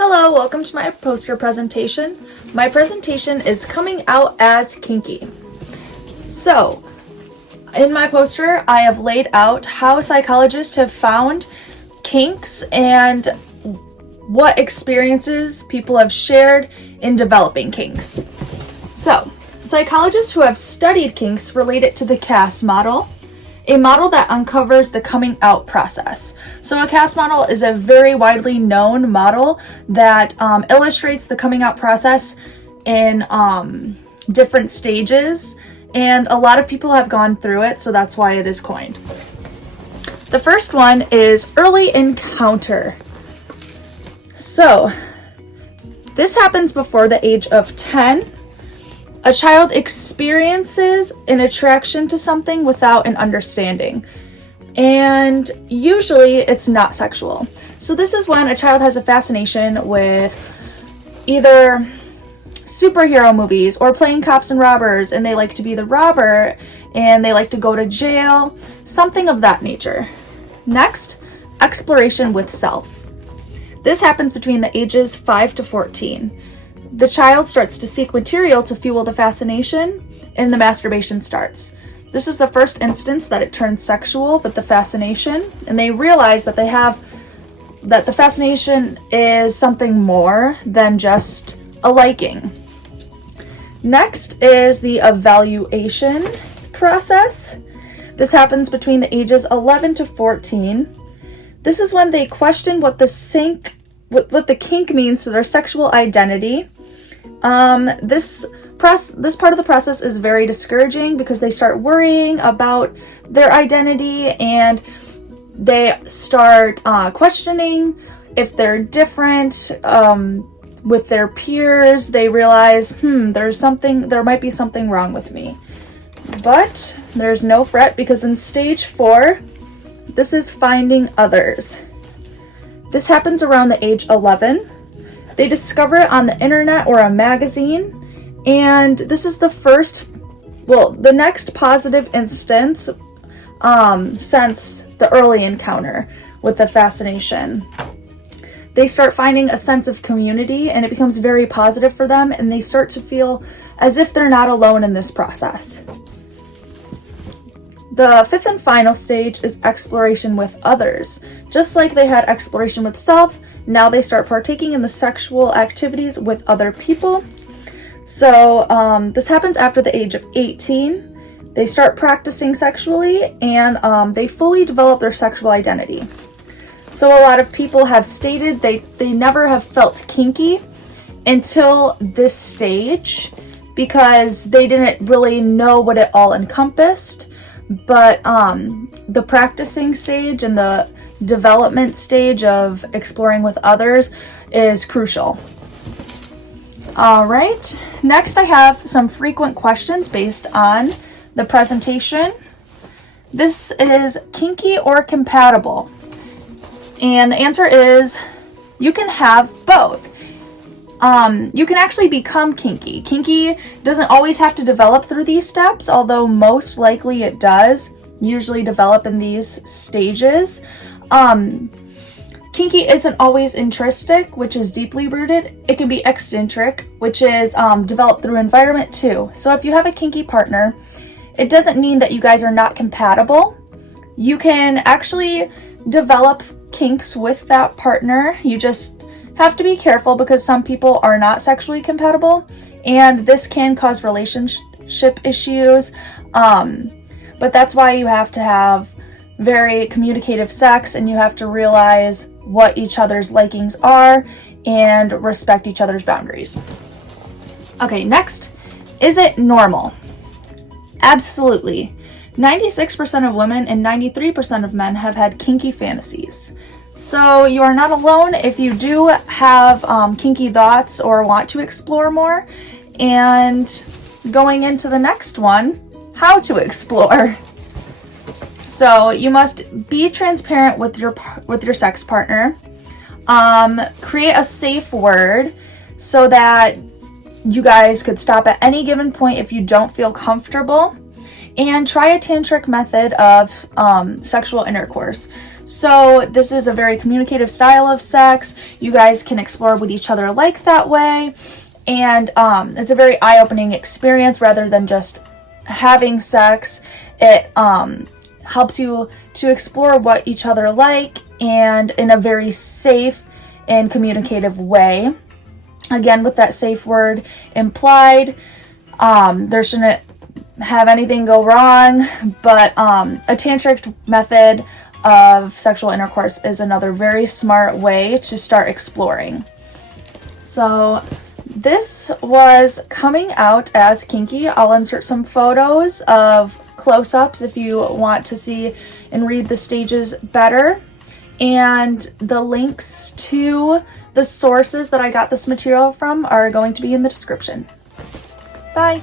Hello, welcome to my poster presentation. My presentation is coming out as kinky. So, in my poster, I have laid out how psychologists have found kinks and what experiences people have shared in developing kinks. So, psychologists who have studied kinks relate it to the CAS model, a model that uncovers the coming out process. So a CAS model is a very widely known model that illustrates the coming out process in different stages, and a lot of people have gone through it, so that's why it is coined. The first one is early encounter. So this happens before the age of 10. A child experiences an attraction to something without an understanding, and usually it's not sexual. So this is when a child has a fascination with either superhero movies or playing cops and robbers, and they like to be the robber and they like to go to jail, something of that nature. Next, exploration with self. This happens between the ages 5 to 14. The child starts to seek material to fuel the fascination, and the masturbation starts. This is the first instance that it turns sexual with the fascination, and they realize that that the fascination is something more than just a liking. Next is the evaluation process. This happens between the ages 11 to 14. This is when they question what the kink means to their sexual identity. This part of the process is very discouraging because they start worrying about their identity, and they start questioning if they're different with their peers. They realize, there might be something wrong with me. But there's no fret, because in stage 4, this is finding others. This happens around the age 11. They discover it on the internet or a magazine, and this is the next positive instance since the early encounter with the fascination. They start finding a sense of community, and it becomes very positive for them, and they start to feel as if they're not alone in this process. The 5th and final stage is exploration with others. Just like they had exploration with self, now they start partaking in the sexual activities with other people. So this happens after the age of 18. They start practicing sexually, and they fully develop their sexual identity. So a lot of people have stated they never have felt kinky until this stage, because they didn't really know what it all encompassed. But the practicing stage and the development stage of exploring with others is crucial. All right, next I have some frequent questions based on the presentation. This is kinky or compatible? And the answer is you can have both. You can actually become kinky. Kinky doesn't always have to develop through these steps, although most likely it does usually develop in these stages. Kinky isn't always intrinsic, which is deeply rooted. It can be eccentric, which is developed through environment too. So if you have a kinky partner, it doesn't mean that you guys are not compatible. You can actually develop kinks with that partner. You just have to be careful, because some people are not sexually compatible, and this can cause relationship issues. But that's why you have to have very communicative sex, and you have to realize what each other's likings are and respect each other's boundaries. Okay, next, is it normal? Absolutely. 96% of women and 93% of men have had kinky fantasies. So you are not alone if you do have kinky thoughts or want to explore more. And going into the next one, how to explore. So you must be transparent with your sex partner. Create a safe word so that you guys could stop at any given point if you don't feel comfortable. And try a tantric method of sexual intercourse. So this is a very communicative style of sex. You guys can explore what each other like that way. And it's a very eye-opening experience rather than just having sex. It helps you to explore what each other like, and in a very safe and communicative way. Again, with that safe word implied, there shouldn't have anything go wrong, but a tantric method of sexual intercourse is another very smart way to start exploring. So this was coming out as Kinky. I'll insert some photos of close-ups if you want to see and read the stages better. And the links to the sources that I got this material from are going to be in the description. Bye!